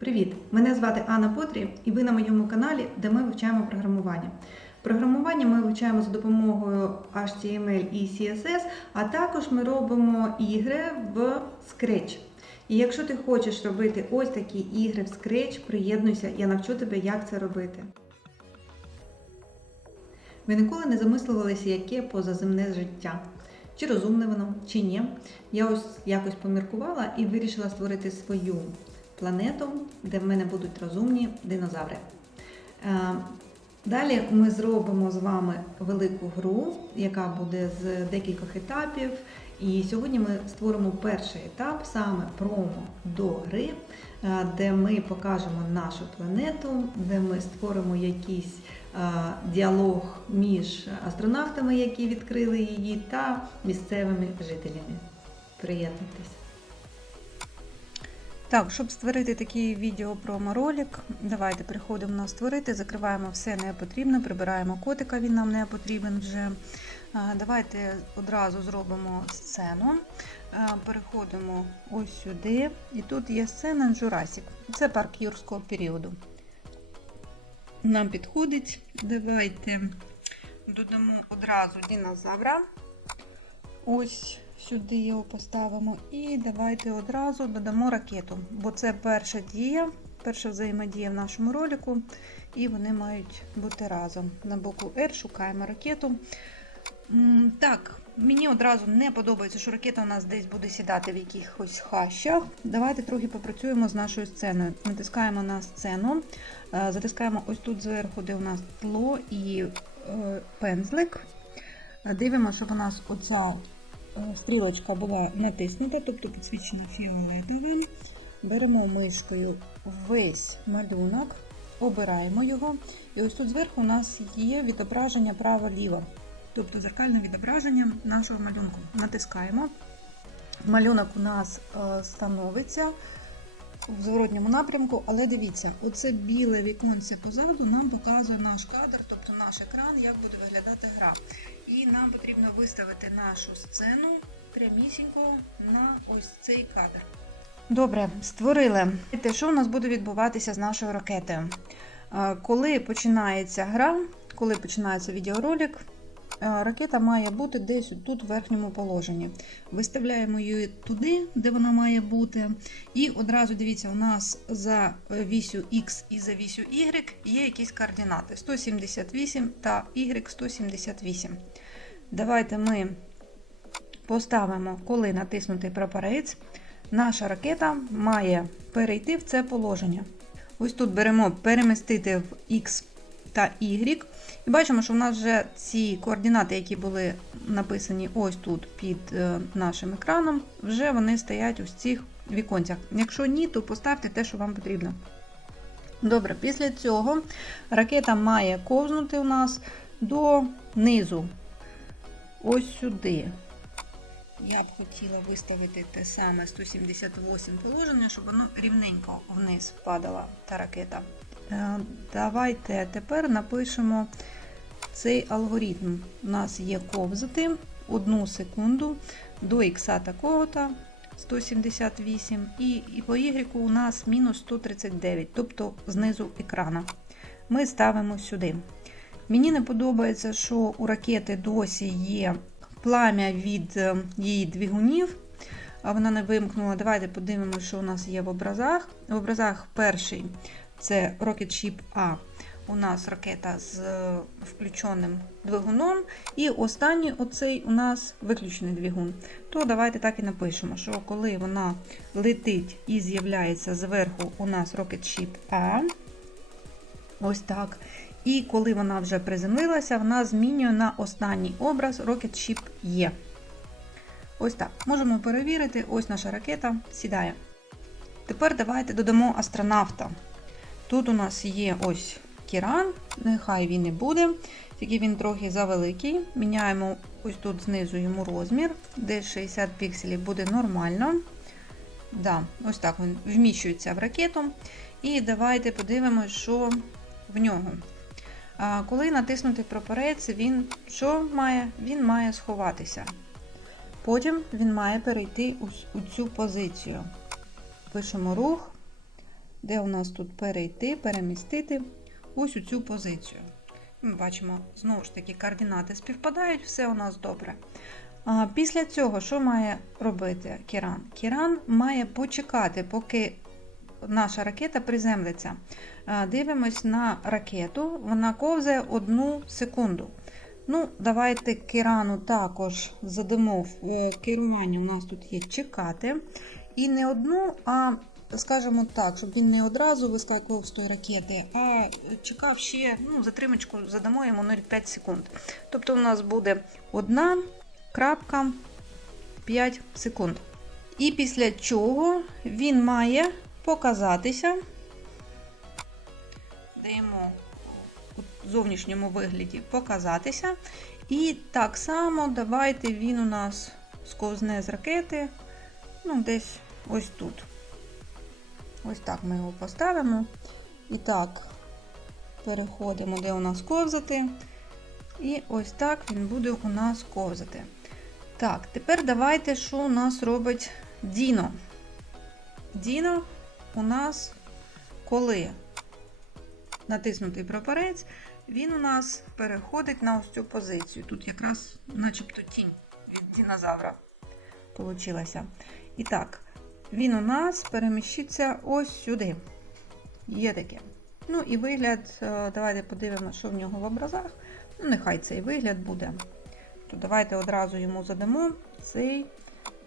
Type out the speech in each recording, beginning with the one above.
Привіт! Мене звати Анна Потрі, і ви на моєму каналі, де ми вивчаємо програмування. Програмування ми вивчаємо за допомогою HTML і CSS, а також ми робимо ігри в Scratch. І якщо ти хочеш робити ось такі ігри в Scratch, приєднуйся, я навчу тебе, як це робити. Ви ніколи не замислювалися, яке позаземне життя? Чи розумне воно, чи ні? Я ось якось поміркувала і вирішила створити свою планету, де в мене будуть розумні динозаври. Е, Далі ми зробимо з вами велику гру, яка буде з декількох етапів. І сьогодні ми створимо перший етап, саме промо до гри, е, де ми покажемо нашу планету, де ми створимо якийсь е, діалог між астронавтами, які відкрили її, та місцевими жителями. Приєднуйтесь. Так, щоб створити такий відео промо-ролик, давайте переходимо на створити, закриваємо все непотрібне, прибираємо котика, він нам не потрібен вже. Давайте одразу зробимо сцену. Переходимо ось сюди. І тут є сцена Jurassic. Це парк юрського періоду. Нам підходить. Давайте додамо одразу динозавра. Ось сюди його поставимо. І давайте одразу додамо ракету, бо це перша дія, перша взаємодія в нашому ролику, і вони мають бути разом. На боку R шукаємо ракету. Так, мені одразу не подобається, що ракета у нас десь буде сідати в якихось хащах. Давайте трохи попрацюємо з нашою сценою. Натискаємо на сцену, е, затискаємо ось тут зверху, де у нас тло і е, пензлик. Е, Дивимося, щоб у нас оця стрілочка була натиснута, тобто підсвічена фіолетовим. Беремо мишкою весь малюнок, обираємо його. І ось тут зверху у нас є відображення право-ліво, тобто зеркальне відображення нашого малюнку. Натискаємо. Малюнок у нас е, становиться в зворотньому напрямку, але дивіться, оце біле віконце позаду нам показує наш кадр, тобто наш екран, як буде виглядати гра. І нам потрібно виставити нашу сцену прямісінько на ось цей кадр. Добре, створили. Те, Що у нас буде відбуватися з нашою ракетою? Е, Коли починається гра, коли починається відеоролик, ракета має бути десь тут в верхньому положенні. Виставляємо її туди, де вона має бути. І одразу дивіться, у нас за вісю X і за вісю Y є якісь координати 178 та Y 178. Давайте ми поставимо, коли натиснутий прапорець, наша ракета має перейти в це положення. Ось тут беремо перемістити в X та Y. І бачимо, що в нас вже ці координати, які були написані ось тут під е, нашим екраном, вже вони стоять ось цих віконцях. Якщо ні, то поставте те, що вам потрібно. Добре, після цього ракета має ковзнути у нас до низу. Ось сюди. Я б хотіла виставити те саме 178 положення, щоб воно рівненько вниз падала та ракета. Е, Давайте тепер напишемо цей алгоритм. У нас є ковзати 1 секунду до х такого-то 178 і, по y у нас мінус 139, тобто знизу екрана. Ми ставимо сюди. Мені не подобається, що у ракети досі є плам'я від е, її двигунів. А вона не вимкнула. Давайте подивимося, що у нас є в образах. В образах перший це Rocket Ship A. У нас ракета з е, включеним двигуном. І останній оцей у нас виключений двигун. То давайте так і напишемо, що коли вона летить і з'являється зверху у нас Rocket Ship A. Ось так. І коли вона вже приземлилася, вона змінює на останній образ Rocket Ship E. Ось так. Можемо перевірити, ось наша ракета сідає. Тепер давайте додамо астронавта. Тут у нас є ось Кіран, нехай він і буде, тільки він трохи завеликий. Міняємо ось тут знизу йому розмір, десь 60 пікселів буде нормально. Да, Ось так він вміщується в ракету. І давайте подивимося, що в нього. А коли натиснути прапорець, він що має? Він має сховатися. Потім він має перейти у цю позицію. Пишемо рух де у нас тут перейти, перемістити ось у цю позицію. Ми бачимо, знову ж таки, координати співпадають, все у нас добре. А після цього, що має робити Кіран? Кіран має почекати, поки наша ракета приземлиться. Дивимось на ракету, вона ковзає одну секунду. Ну, давайте Кірану також задамо в керування. У нас тут є чекати. І не одну, а скажімо так, щоб він не одразу вискакував з тої ракети, а чекав ще ну, затримочку, задамо йому 0,5 секунд. Тобто у нас буде одна крапка 5 секунд. І після чого він має показатися. Даємо у зовнішньому вигляді показатися. І так само давайте він у нас сковзне з ракети. Ну, десь ось тут. Ось так ми його поставимо. І так, переходимо, де у нас ковзати. І ось так він буде у нас ковзати. Так, тепер давайте, що у нас робить Діно. Діно у нас, коли натиснутий прапорець, він у нас переходить на ось цю позицію. Тут якраз начебто тінь від динозавра получилася. І так, він у нас переміщиться ось сюди. Є таке. Ну і вигляд, е, давайте подивимося, що в нього в образах. Ну, нехай цей вигляд буде. То давайте одразу йому задамо цей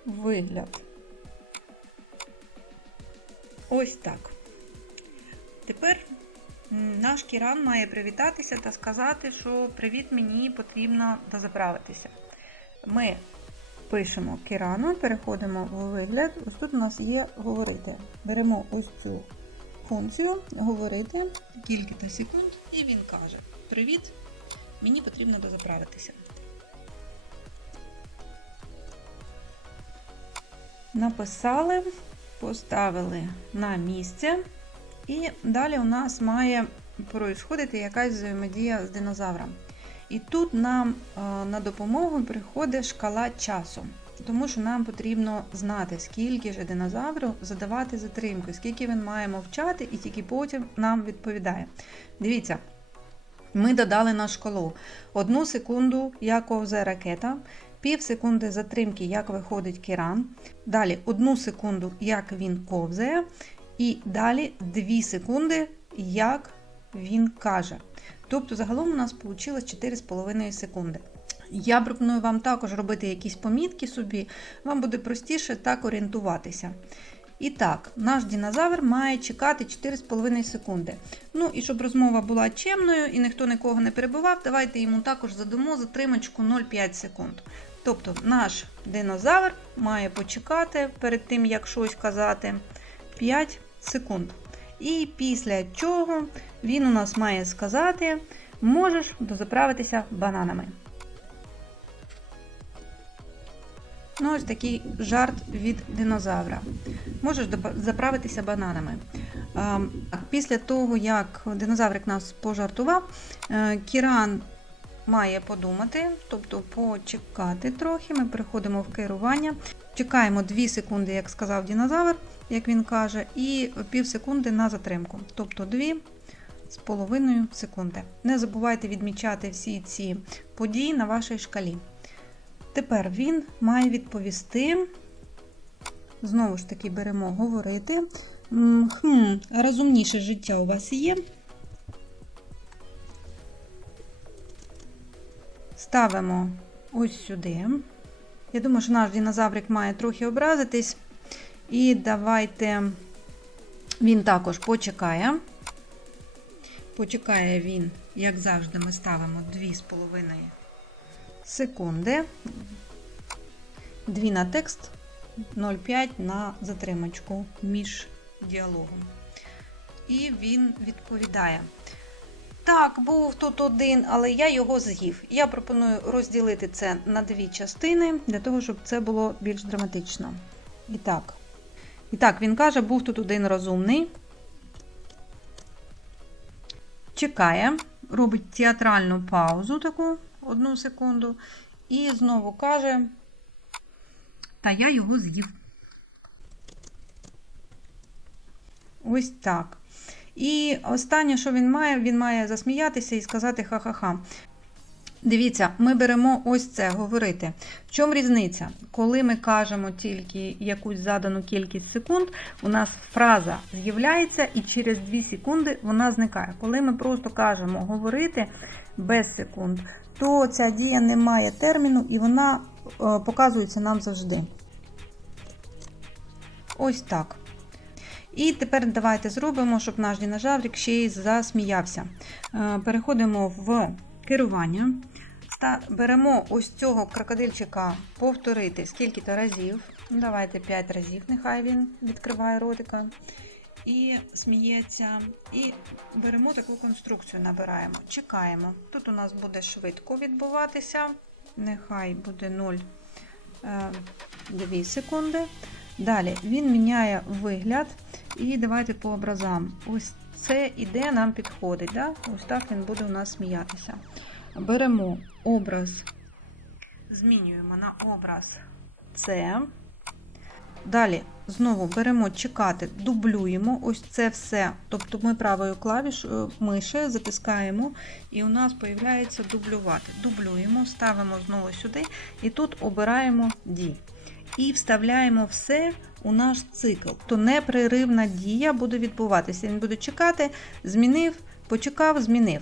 вигляд. Ось так. Тепер наш Кіран має привітатися та сказати, що привіт, мені потрібно дозаправитися. Ми пишемо Кірану, переходимо у вигляд. Ось тут у нас є говорити. Беремо ось цю функцію говорити кілька секунд, і він каже: Привіт, мені потрібно дозаправитися. Написали, поставили на місце, і далі у нас має происходити якась взаємодія з динозавром. І тут нам е, на допомогу приходить шкала часу, тому що нам потрібно знати, скільки ж динозавру задавати затримку, скільки він має мовчати, і тільки потім нам відповідає. Дивіться, ми додали на шкалу одну секунду, як ковзе ракета, пів секунди затримки, як виходить керан, далі одну секунду, як він ковзає, і далі 2 секунди, як він каже. Тобто, загалом у нас вийшло 4,5 секунди. Я пропоную вам також робити якісь помітки собі, вам буде простіше так орієнтуватися. І так, наш динозавр має чекати 4,5 секунди. Ну і щоб розмова була чемною і ніхто нікого не перебивав, давайте йому також задамо затримочку 0,5 секунд. Тобто наш динозавр має почекати перед тим, як щось казати, 5 секунд. І після чого він у нас має сказати: можеш дозаправитися бананами. Ну, ось такий жарт від динозавра. Можеш заправитися бананами. Після того, як динозаврик нас пожартував, е, Кіран має подумати, тобто почекати трохи. Ми переходимо в керування. Чекаємо 2 секунди, як сказав динозавр, як він каже, і пів секунди на затримку. Тобто 2 з половиною секунди. Не забувайте відмічати всі ці події на вашій шкалі. Тепер він має відповісти. Знову ж таки, беремо говорити. Хм, розумніше життя у вас є. Ставимо ось сюди. Я думаю, що наш динозаврик має трохи образитись. І давайте він також почекає. Почекає він, як завжди, ми ставимо 2,5 секунди. 2 на текст, 0,5 на затримочку між діалогом. І він відповідає. Так, був тут один, але я його з'їв. Я пропоную розділити це на дві частини, для того, щоб це було більш драматично. І так. І так, він каже, був тут один розумний. Чекає, робить театральну паузу таку одну секунду. І знову каже: Та я його з'їв. Ось так. І останнє, що він має, він має засміятися і сказати ха-ха-ха. Дивіться, ми беремо ось це говорити. В чому різниця? Коли ми кажемо тільки якусь задану кількість секунд, у нас фраза з'являється і через 2 секунди вона зникає. Коли ми просто кажемо говорити без секунд, то ця дія не має терміну і вона е, показується нам завжди. Ось так. І тепер давайте зробимо, щоб наш динозаврик ще й засміявся. Е, Переходимо в керування. Беремо ось цього крокодильчика повторити скільки-то разів. Ну, Давайте 5 разів, нехай він відкриває ротика і сміється. І беремо таку конструкцію, набираємо, чекаємо. Тут у нас буде швидко відбуватися. Нехай буде 0,2 секунди. Далі він міняє вигляд. І давайте по образам. Ось це іде нам підходить. Да? Ось так він буде у нас сміятися. Беремо образ, змінюємо на образ С. Далі знову беремо чекати, дублюємо ось це все. Тобто ми правою клавішою миші затискаємо, і у нас появляється дублювати. Дублюємо, ставимо знову сюди, і тут обираємо D. І вставляємо все у наш цикл. То непреривна дія буде відбуватися. Він буде чекати, змінив, почекав, змінив.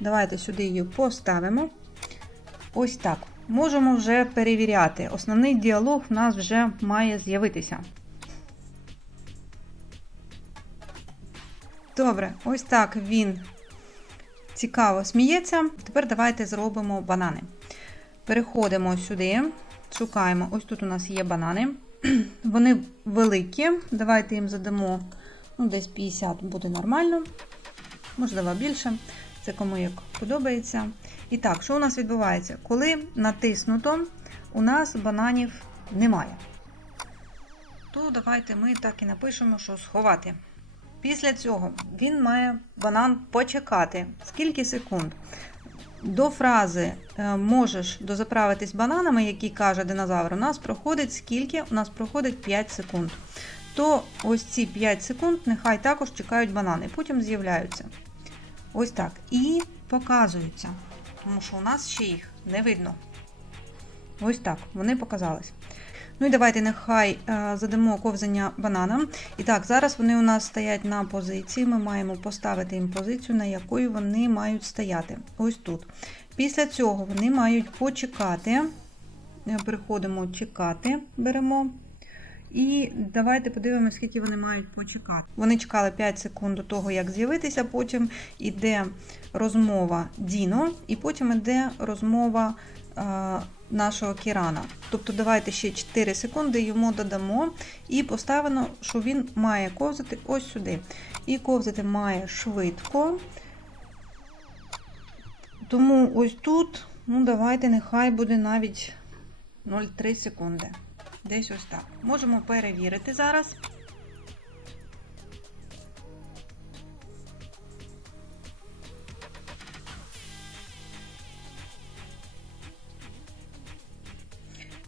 Давайте сюди її поставимо. Ось так. Можемо вже перевіряти. Основний діалог в нас вже має з'явитися. Добре, ось так він цікаво сміється. Тепер давайте зробимо банани. Переходимо сюди, шукаємо. Ось тут у нас є банани. Вони великі. Давайте їм задамо ну, десь 50 буде нормально, можливо, більше. Це кому як подобається. І так, що у нас відбувається? Коли натиснуто, у нас бананів немає. То давайте ми так і напишемо, що сховати. Після цього він має банан почекати. Скільки секунд? До фрази е, можеш дозаправитись бананами, які каже динозавр, у нас проходить скільки? У нас проходить 5 секунд. То ось ці 5 секунд нехай також чекають банани, потім з'являються. Ось так. І показуються. Тому що у нас ще їх не видно. Ось так, вони показались. Ну і давайте нехай е, задамо ковзання бананам. І так, зараз вони у нас стоять на позиції. Ми маємо поставити їм позицію, на якої вони мають стояти. Ось тут. Після цього вони мають почекати. Е, Переходимо чекати, беремо. І давайте подивимося, скільки вони мають почекати. Вони чекали 5 секунд до того, як з'явитися. Потім йде розмова Діно, і потім йде розмова е, нашого Кірана. Тобто, давайте ще 4 секунди йому додамо і поставимо, що він має ковзати ось сюди. І ковзати має швидко. Тому ось тут, ну давайте, нехай буде навіть 0,3 секунди. Десь ось так. Можемо перевірити зараз.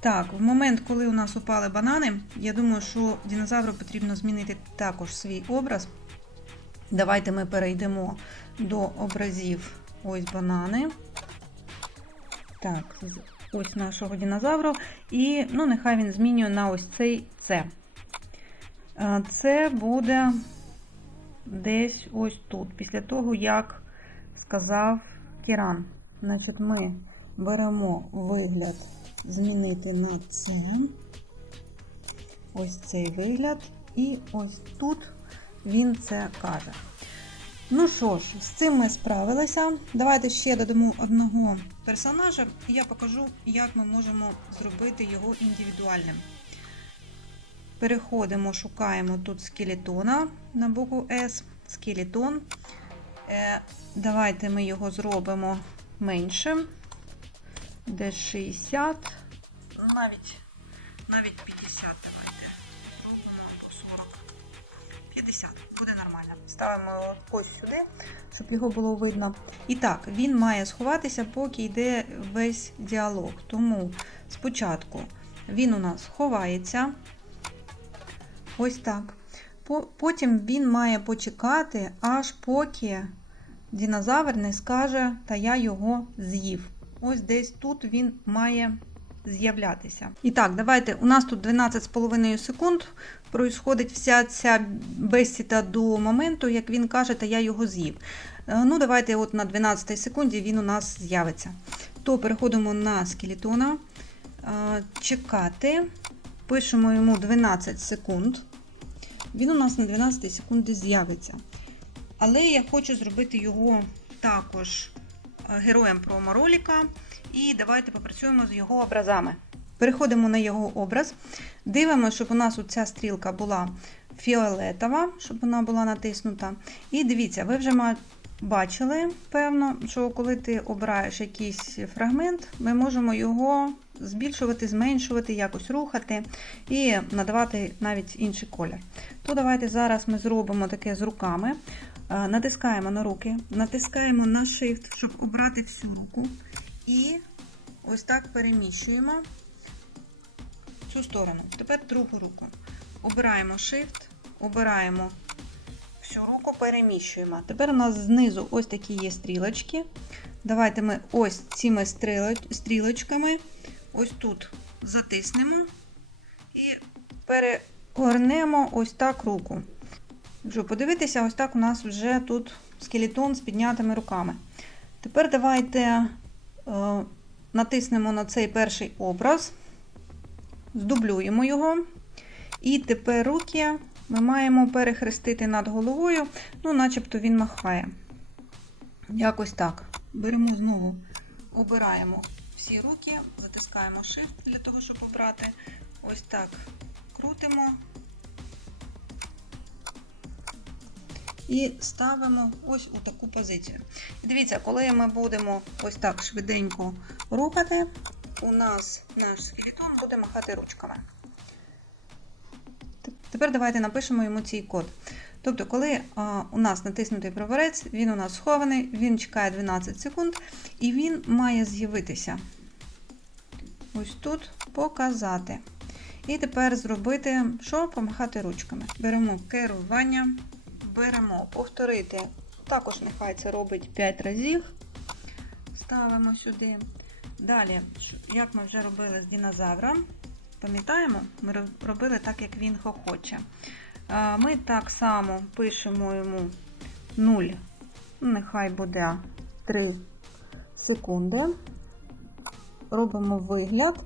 Так, в момент, коли у нас упали банани, я думаю, що динозавру потрібно змінити також свій образ. Давайте ми перейдемо до образів ось банани. Так, ось нашого динозавру. І ну, нехай він змінює на ось цей С. Е, Це буде десь ось тут, після того, як сказав Кіран. Значить, ми беремо вигляд змінити на це. Ось цей вигляд. І ось тут він це каже. Ну що ж, з цим ми справилися. Давайте ще додамо одного персонажа, і я покажу, як ми можемо зробити його індивідуальним. Переходимо, шукаємо тут скелетона на букву S. Скелетон. Е, Давайте ми його зробимо меншим. Десь 60, навіть, навіть 50 давайте. Зробимо або 40. 50, буде нормально. Ставимо ось сюди, щоб його було видно. І так, він має сховатися, поки йде весь діалог. Тому спочатку він у нас ховається. Ось так. Потім він має почекати, аж поки динозавр не скаже, та я його з'їв. Ось десь тут він має з'являтися. І так, давайте. У нас тут 12,5 секунд происходить вся ця бесіда до моменту, як він каже, та я його з'їв. Е, Ну, давайте от на 12 секунді він у нас з'явиться. То переходимо на скелетона. Е, Чекати. Пишемо йому 12 секунд. Він у нас на 12 секунді з'явиться. Але я хочу зробити його також героєм промо-роліка. І давайте попрацюємо з його образами. Переходимо на його образ. Дивимося, щоб у нас ця стрілка була фіолетова, щоб вона була натиснута. І дивіться, ви вже бачили, певно, що коли ти обираєш якийсь фрагмент, ми можемо його збільшувати, зменшувати, якось рухати і надавати навіть інший колір. То давайте зараз ми зробимо таке з руками. Е, Натискаємо на руки, натискаємо на Shift, щоб обрати всю руку. І ось так переміщуємо цю сторону. Тепер другу руку. Обираємо Shift, обираємо всю руку, переміщуємо. Тепер у нас знизу ось такі є стрілочки. Давайте ми ось цими стрілочками ось тут затиснемо і перегорнемо ось так руку. Щоб подивитися, ось так у нас вже тут скелетон з піднятими руками. Тепер давайте е, натиснемо на цей перший образ, здублюємо його. І тепер руки ми маємо перехрестити над головою, ну, начебто він махає. Якось так. Беремо знову, обираємо всі руки, затискаємо Shift для того, щоб обрати. Ось так крутимо. І ставимо ось у таку позицію. Дивіться, коли ми будемо ось так швиденько рухати, у нас наш скелетон буде махати ручками. Тепер давайте напишемо йому цей код. Тобто, коли у нас натиснутий прапорець, він у нас схований, він чекає 12 секунд, і він має з'явитися. Ось тут показати. І тепер зробити, що? Помахати ручками. Беремо керування, беремо повторити. Також нехай це робить 5 разів. Ставимо сюди. Далі, як ми вже робили з динозавром, пам'ятаємо, ми робили так, як він хохоче. Ми так само пишемо йому 0, нехай буде 3 секунди. Робимо вигляд.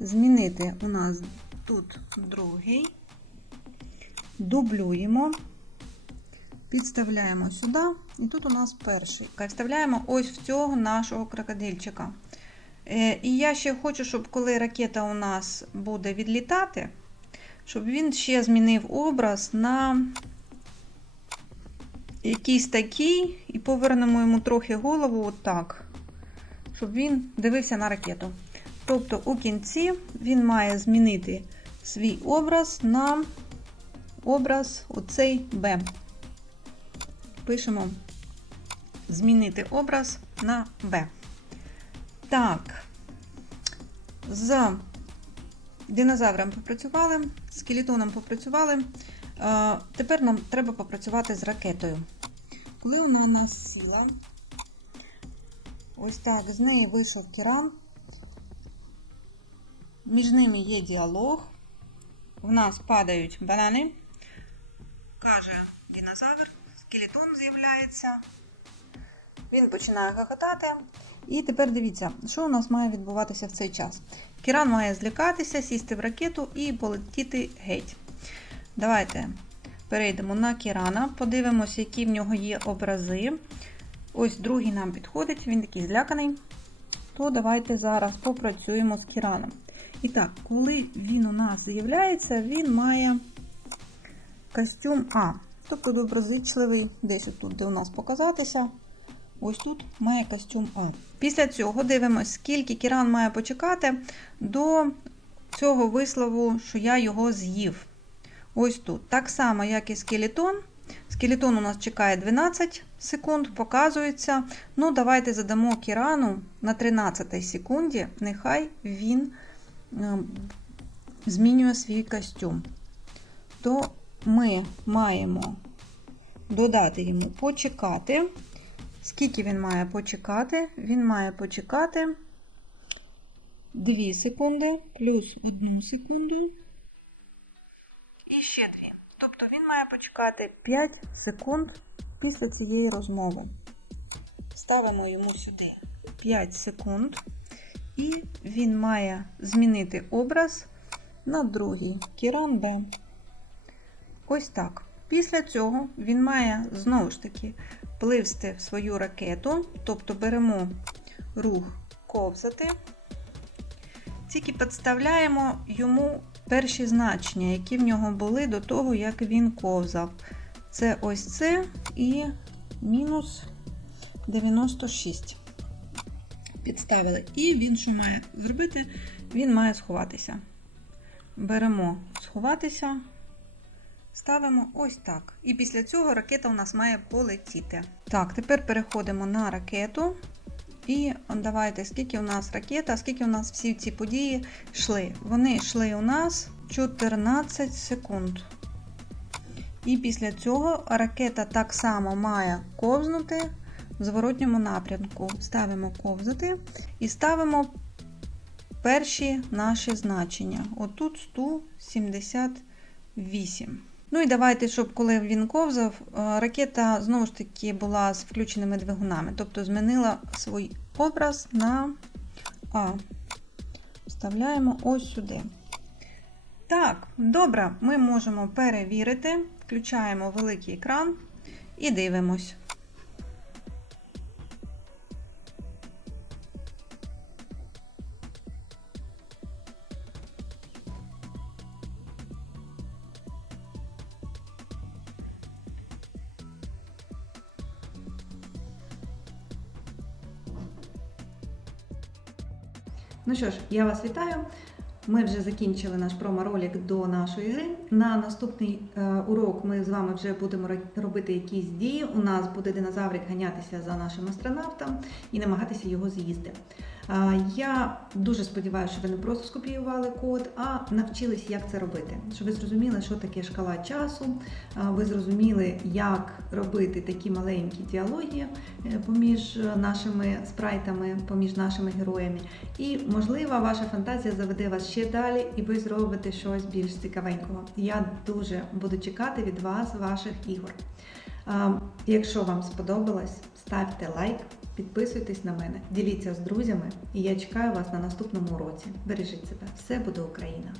Змінити у нас тут другий, дублюємо, підставляємо сюди, і тут у нас перший. Вставляємо ось в цього нашого крокодильчика. Е, І я ще хочу, щоб коли ракета у нас буде відлітати, щоб він ще змінив образ на якийсь такий, і повернемо йому трохи голову отак, щоб він дивився на ракету. Тобто у кінці він має змінити свій образ на образ оцей Б. Пишемо змінити образ на Б. Так, з динозавром попрацювали, з скелетоном попрацювали. Е, Тепер нам треба попрацювати з ракетою. Коли вона у нас сіла, ось так, з неї вийшов керан. Між ними є діалог. В нас падають банани. Каже динозавр, скелетон з'являється. Він починає хохотати. І тепер дивіться, що у нас має відбуватися в цей час. Кіран має злякатися, сісти в ракету і полетіти геть. Давайте перейдемо на Кірана, подивимося, які в нього є образи. Ось другий нам підходить, він такий зляканий. То давайте зараз попрацюємо з Кіраном. І так, коли він у нас з'являється, він має костюм А. Тобто доброзичливий, десь тут, де у нас показатися. Ось тут має костюм А. Після цього дивимося, скільки Кіран має почекати до цього вислову, що я його з'їв. Ось тут. Так само, як і скелетон. Скелетон у нас чекає 12 секунд, показується. Ну, давайте задамо Кірану на 13 секунді. Нехай він е, змінює свій костюм. То ми маємо додати йому почекати. Скільки він має почекати? Він має почекати 2 секунди плюс 1 секунду. І ще 2. Тобто він має почекати 5 секунд після цієї розмови. Ставимо йому сюди 5 секунд, і він має змінити образ на другий Кіран Б. Ось так. Після цього він має знову ж таки пливсти в свою ракету, тобто беремо рух ковзати, тільки підставляємо йому перші значення, які в нього були до того, як він ковзав. Це ось це і мінус 96. Підставили. І він що має зробити? Він має сховатися. Беремо сховатися. Ставимо ось так. І після цього ракета у нас має полетіти. Так, тепер переходимо на ракету. І давайте, скільки у нас ракета, скільки у нас всі ці події йшли. Вони йшли у нас 14 секунд. І після цього ракета так само має ковзнути в зворотньому напрямку. Ставимо ковзати і ставимо перші наші значення. Отут 178. Ну і давайте, щоб коли він ковзав, е, ракета знову ж таки була з включеними двигунами, тобто змінила свій образ на А. Вставляємо ось сюди. Так, добре, ми можемо перевірити. Включаємо великий екран і дивимось. Що ж, я вас вітаю. Ми вже закінчили наш промо-ролик до нашої гри. На наступний е, урок ми з вами вже будемо робити якісь дії. У нас буде динозаврик ганятися за нашим астронавтом і намагатися його з'їсти. Е, я дуже сподіваюся, що ви не просто скопіювали код, а навчились, як це робити. Щоб ви зрозуміли, що таке шкала часу, е, ви зрозуміли, як робити такі маленькі діалоги е, поміж нашими спрайтами, поміж нашими героями. І, можливо, ваша фантазія заведе вас ще далі, і ви зробите щось більш цікавенького. Я дуже буду чекати від вас ваших ігор. Якщо вам сподобалось, ставте лайк, підписуйтесь на мене, діліться з друзями, і я чекаю вас на наступному уроці. Бережіть себе, все буде Україна!